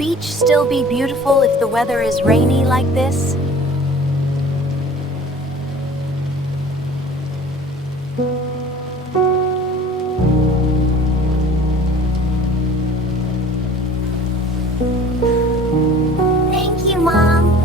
beach still be beautiful if the weather is rainy like this? Thank you, Mom.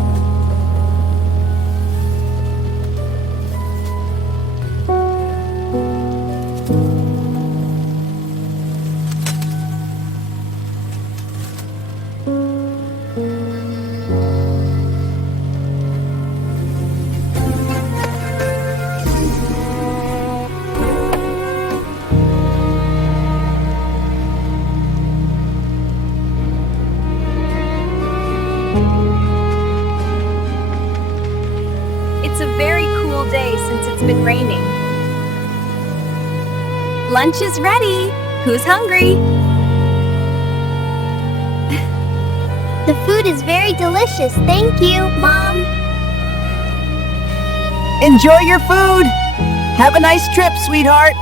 It's a very cool day since it's been raining. Lunch is ready. Who's hungry? The food is very delicious. Thank you, Mom. Enjoy your food. Have a nice trip, sweetheart.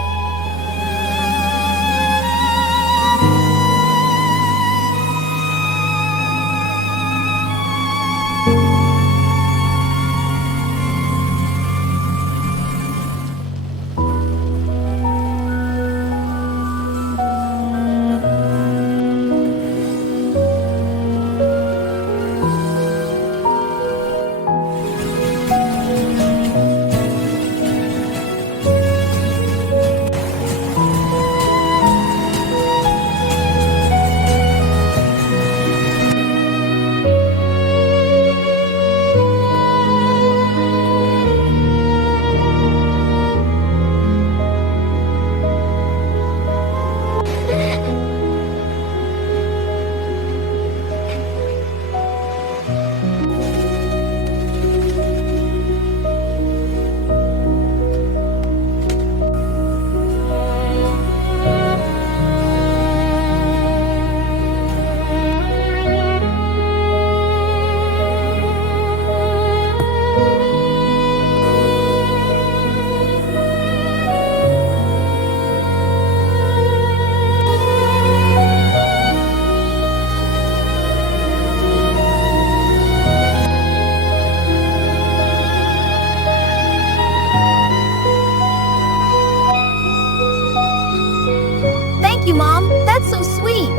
Thank you, Mom. That's so sweet.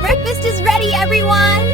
Breakfast is ready, everyone.